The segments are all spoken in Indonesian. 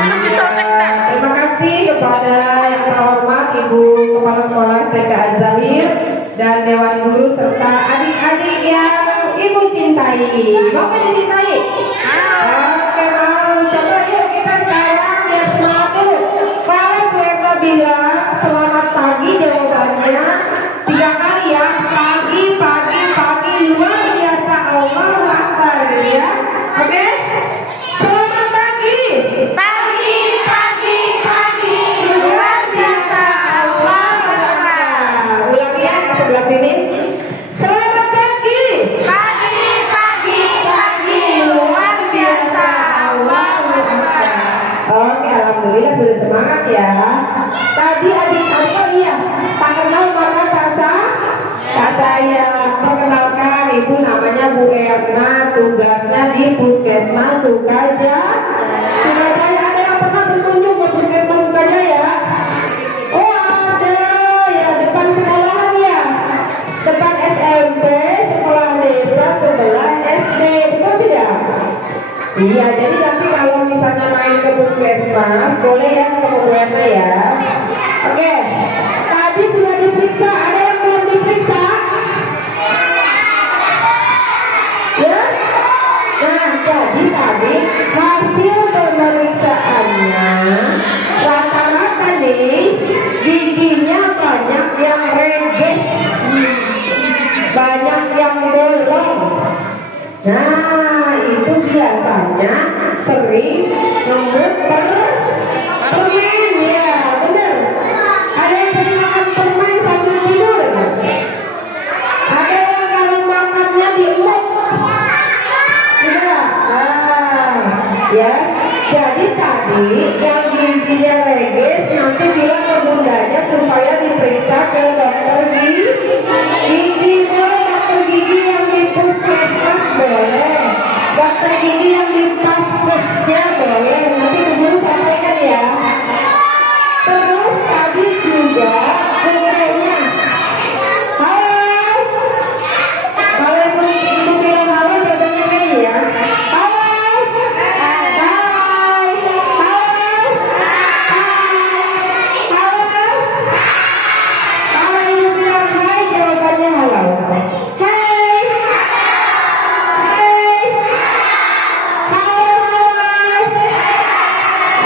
Terima kasih kepada yang terhormat Ibu Kepala Sekolah TK Az-Zahir dan Dewan Guru serta adik-adik yang Ibu cintai. Mau kan dicintai? Oke, mau. Coba yuk kita sekarang biar semangat dulu. Kalau Bu Erna bilang selamat pagi, jawabannya 3 kali ya. Pagi, pagi, pagi, luar biasa, Allahu Akbar ya. Oke? Selamat pagi. Pagi, pagi, pagi, luar biasa, Allahu Akbar. Ulang ya ke sebelah sini. Selamat pagi. Pagi, pagi, pagi, luar biasa, Allahu Akbar. Oke, alhamdulillah sudah semangat ya. Tadi adik-adik, oh iya, tak kenal maka tak saya perkenalkan, ibu namanya Bu Erna, tugasnya di Puskesmas Sukajaya. Ada yang pernah berkunjung ke Puskesmas Sukajaya? Oh ada ya, depan sekolahan ya, depan SMP, sekolah desa sebelah SD, betul tidak? Iya, jadi nanti kalau misalnya main ke Puskesmas boleh ya ke Bu Erna ya. Oke, tadi sudah diperiksa, ada yang belum diperiksa? Ya? Nah, jadi tadi hasil pemeriksaannya rata-rata nih giginya banyak yang reges, banyak yang bolong. Nah, itu biasanya sering ngemut permen ya, bener. Ada yang sering makan permen sambil tidur. Ada yang kalau makannya diemuk. Enggak. Ya. Jadi tadi yang giginya reges nanti bilang ke bundanya supaya diperiksa ke dokter gigi. Boleh dokter gigi yang di puskesmas boleh. Dokter gigi yang di paskesnya boleh. Nanti keburu sampaikan ya. Terus tadi juga gurunya. Halo. Kalau ibu bilang halo jawabannya hey ya. Halo. Hai. Hai. Halo. Kalau ibu bilang hai jawabannya halo. Hai. Hai. Halo.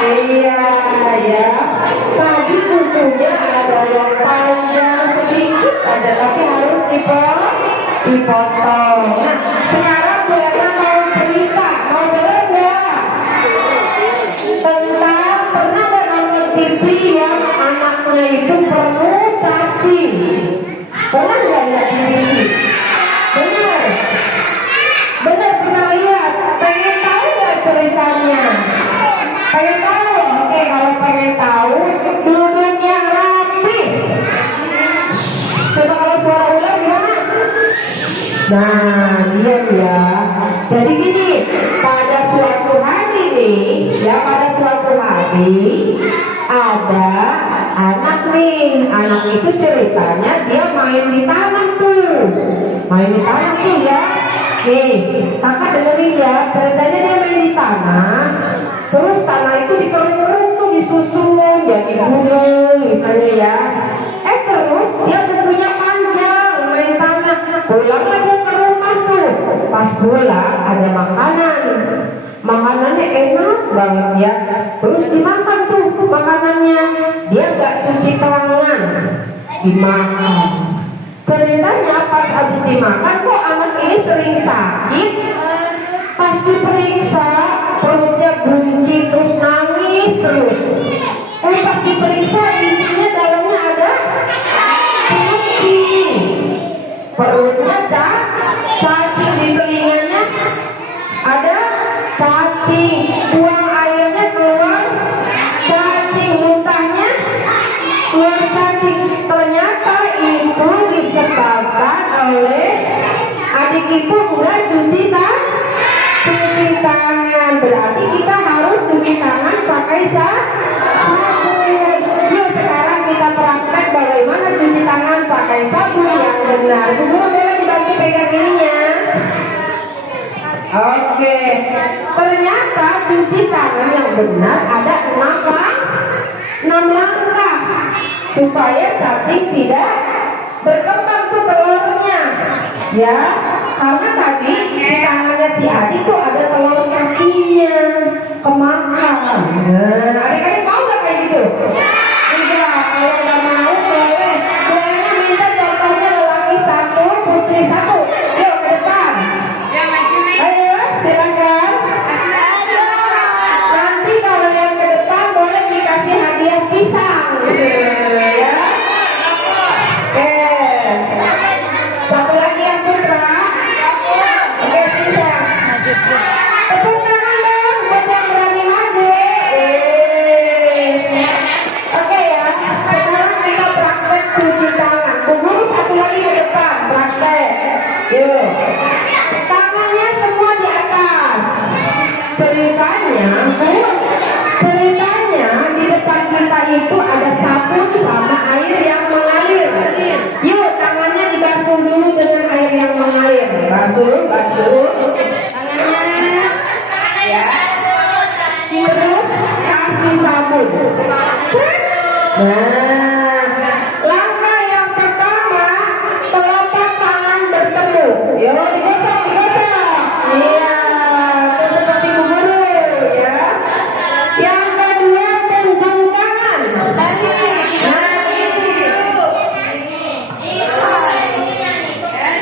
Iya ya. Tadi kukunya ada yang panjang sedikit aja, tapi harus dipotong. Nah, sekarang Bu Erna mau cerita, mau denger nggak? Tentang pernah nggak nonton TV yang anaknya itu perlu cacing? Pernah nggak lihat di TV? Benar, benar pernah lihat. Pengen tahu nggak ceritanya? Pengen tahu? Oke, kalau pengen tahu, duduk yang rapi. Coba kalau suara ular gimana? Nah, diam ya. Jadi gini, pada suatu hari nih, ya pada suatu hari ada anak nih. Anak itu ceritanya dia main di tanah tuh. Main di tanah tuh ya. Nih, kakak dengerin ya. Ceritanya dia main di tanah. Terus tanah itu dikeruk-keruk tuh, disusun jadi gunung misalnya ya. Terus dia bukunya panjang main tanah. Pulang lagi ke rumah tuh. Pas pulang ada makanan. Makanannya enak banget ya. Terus dimakan tuh makanannya. Dia gak cuci tangan, dimakan. Ceritanya pas habis dimakan kok anak ini sering sakit. Pas diperiksa perutnya bunci terus nangis terus. Pas diperiksa isinya dalamnya ada cacing. Perutnya cacing, di telinganya ada cacing, buang airnya keluar cacing, muntahnya keluar cacing. Ternyata itu disebabkan oleh adik itu enggak cuci tangan. Oke, ternyata cuci tangan yang benar ada 6 langkah supaya cacing tidak berkembang tuh telurnya, ya. Karena tadi di tangannya si Adi tuh ada telur cacingnya kemakan. Nah, adik-adik mau nggak kayak gitu? Enggak, kalau nggak mau boleh. Bolehnya minta contohnya lelaki 1, putri 1. Yuk ke depan. Ayo, silakan. Nanti kalau yang ke depan boleh dikasih hadiah pisang, ya. Oke. Satu lagi yang putra. Oke, pisang. Tepuk tangan dong buat yang berani maju. Oke ya, sekarang kita praktek cuci tangan. Bu Guru satu lagi ke depan, praktek. Yuk. Tangannya semua di atas. Ceritanya di depan kita itu ada sabun sama air yang mengalir. Yuk, tangannya dibasuh dulu dengan air yang mengalir. Basuh tangannya, ya. Terus kasih sabun. Nah, langkah yang pertama, telapak tangan bertemu. Yuk, digosok. Iya, itu seperti Bu Guru, ya. Yang kedua, punggung tangan. Nah,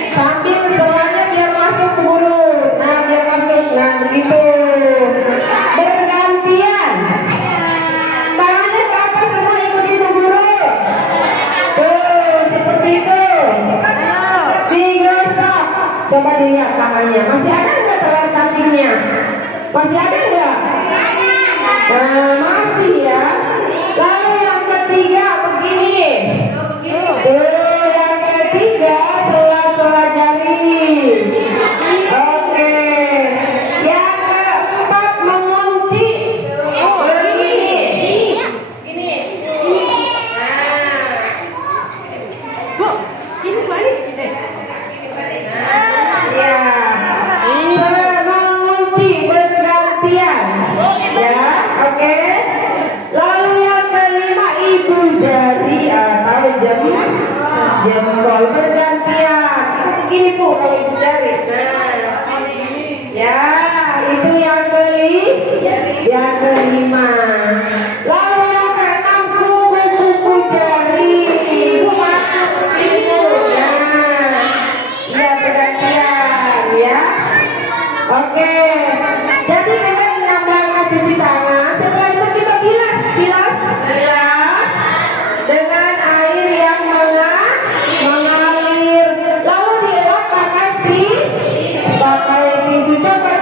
sambil selanya biar masuk Bu Guru. Nah, biar masuk. Nah, begitu. Bergantian. Tangannya ke atas semua, ikuti Bu Guru. Tuh, seperti itu. Digosok. Coba dilihat tangannya. Masih ada nggak telur cacingnya? Masih ada nggak? Nah, masih ya. Lalu yang ketiga begini. Tuh, yang ketiga sela-sela jari. Oke. Yang keempat mengunci. Begini. Ya, mengunci bergantian, ya, oke. Lalu yang kelima ibu jari atau jempol bergantian. Itu begini Bu, kalau ibu jari. Nah, ya, itu yang kelima. Lalu yang keenam kuku jari. Ibu mana? Ini Bu. Nah, ya bergantian, ya. Oke. Jadi dengan 6 langkah cuci tangan, setelah itu kita bilas dengan air yang mengalir. Lalu dielap pakai tisu. Coba.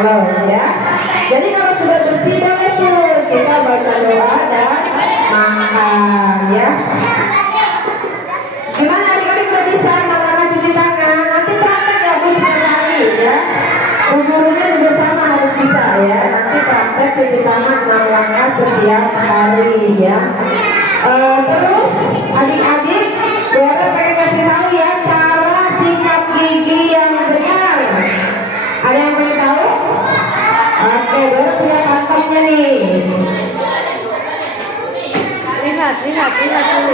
Halo, ya. Jadi kalau sudah bersih boleh tuh kita baca doa dan makan, ya. Gimana adik-adik udah bisa melakukan cuci tangan? Nanti praktek ya Bu setiap hari, ya. Bu gurunya juga sama harus bisa, ya. Nanti praktek cuci tangan 6 langkah setiap hari, ya. Terus adik-adik Dora pengen kasih tahu ya cara sikat gigi yang benar. Ada yang pengen tahu? Oke, Dora punya kantongnya nih. Lihat dulu.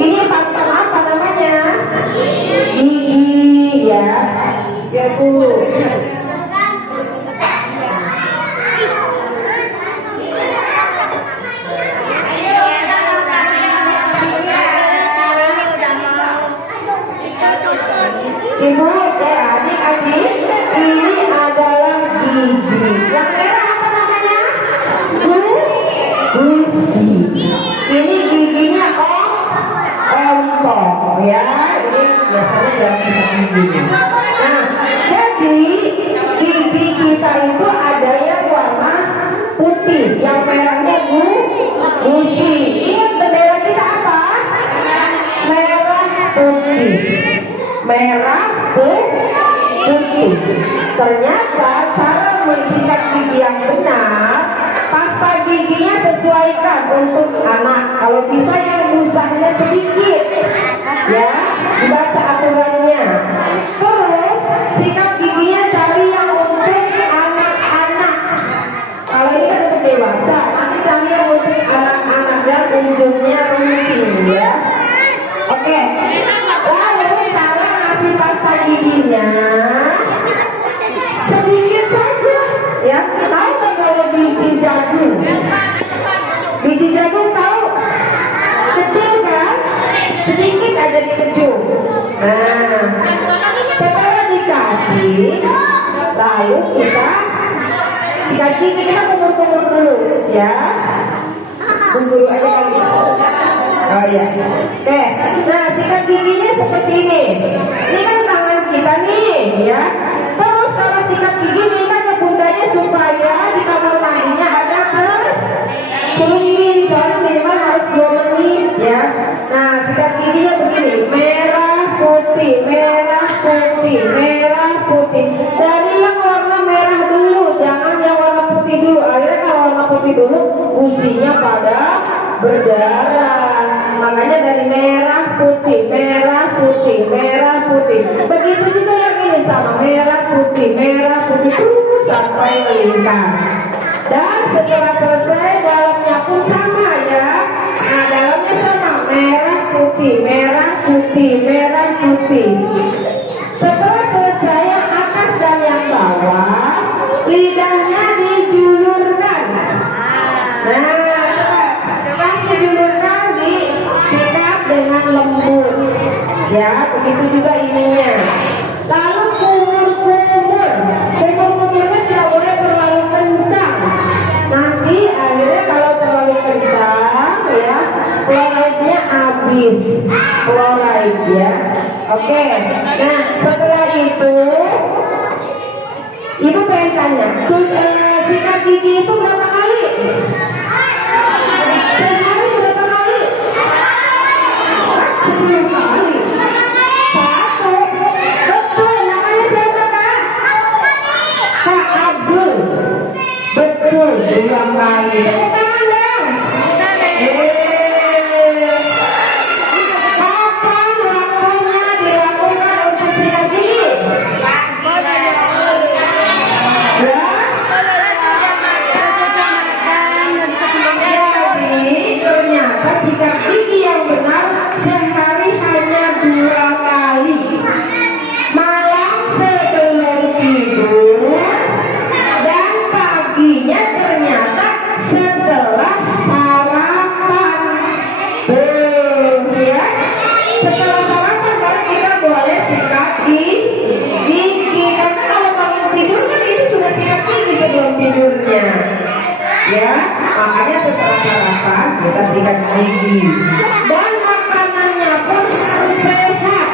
Ini kantong apa namanya? Gigi, ya. Ya Bu. Ibu, adik-adik, ini adalah gigi. Yang merah apa namanya? Gusi. Ini gigi. ya. Ini biasanya dalam kisah gigi. Nah, jadi gigi kita itu ada yang warna putih, yang merahnya gusi. Ingat bendera kita apa? Merah putih. Merah putih. Ternyata cara mensikat gigi yang benar, pasta giginya sesuaikan untuk anak. Kalau bisa yang busanya sedikit, ya, dibaca aturannya. Terus sikat giginya cari yang untuk anak-anak. Kalau ini kan untuk dewasa, nanti cari yang untuk anak-anak dan ujungnya runcing, ya. Oke. Lalu cara ngasih pasta giginya sedikit saja, ya. Tahu nggak kalau biji jagung? Biji jagung tahu? Kecil kan? Sedikit aja dikejuk. Nah, setelah dikasih, lalu kita sikat gigi, kita kumur-kumur dulu, ya. Kumur aja kali. Oh ya. Oke. Nah, sikat giginya seperti ini. Ini kan tangan kita nih, ya. Terus kalau sikat gigi minta ke bundanya supaya di kamar mandinya ada cermin, soalnya minimal harus 2 menit, ya. Nah, sikat giginya begini, merah putih, merah putih, merah putih. Dari yang warna merah dulu, jangan yang warna putih dulu. Akhirnya kalau warna putih dulu, gusinya pada berdarah. Makanya dari merah putih, merah putih, merah putih. Begitu juga yang ini sama, merah putih terus sampai melingkar. Dan setelah selesai dalamnya pun sama, ya. Nah, dalamnya sama, merah putih, merah putih, merah putih. Setelah selesai yang atas dan yang bawah, lidahnya dijulurkan. Nah, coba dijulurkan, disikat dengan lembut, ya. Begitu juga ininya. Lalu kumur-kumurnya tidak boleh terlalu kencang. Nanti akhirnya kalau terlalu kencang, ya, fluoride-nya habis. Fluoride, ya. Oke. Nah, setelah itu Ibu pengen tanya, sikat gigi itu berapa kali? Sehari berapa kali? 10 kali. 1. Betul, namanya siapa, Kak? Kak Abdul. Betul, 2 kali. Tepuk tangan dong. Kapan waktunya dilakukan untuk sikat gigi? Ya? Jadi ternyata sikat gigi yang benar sehari hanya 2 kali. Malam sebelum tidur dan paginya ternyata setelah sarapan. Ya. Setelah sarapan baru kita boleh sikat gigi. Karena kalau bangun tidur kan itu sudah sikat gigi sebelum tidurnya. Ya, makanya setelah sarapan kita sikat gigi. Dan makanannya pun harus sehat.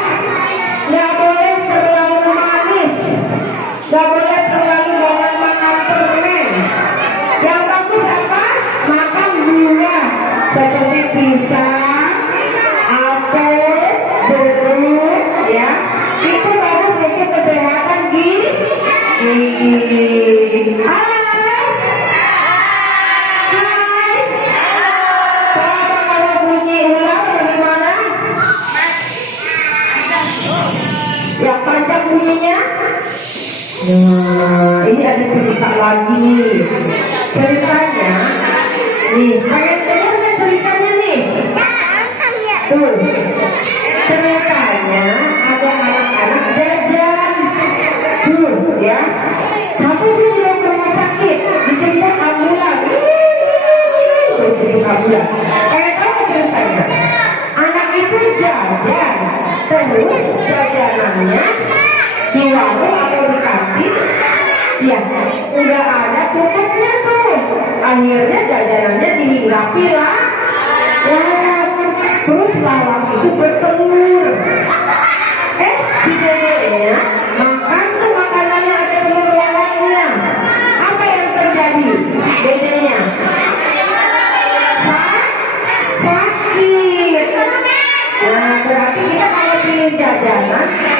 Nggak boleh terlalu manis, nggak boleh terlalu banyak makan permen. Yang bagus apa? Makan buah seperti pisang, apel, jeruk, ya. Itu bagus untuk kesehatan gigi. Halo. Yang panjang bunyinya. Nah, ini ada cerita lagi nih. Ceritanya, nih, pengen dengar nggak ceritanya nih? Tuh, ceritanya ada anak-anak jajan. Tuh, ya. Sampai dia dibawa ke rumah sakit, dijemput ambulan. Dijemput ambulan. Tahu nggak ceritanya? Anak itu jajan. Terus jajanannya di warung atau di kantin, ya nggak ada tutupnya tuh. Akhirnya jajanannya dihinggapi lah. Terus lawang itu bertelur. berarti kita kalau pilih jajanan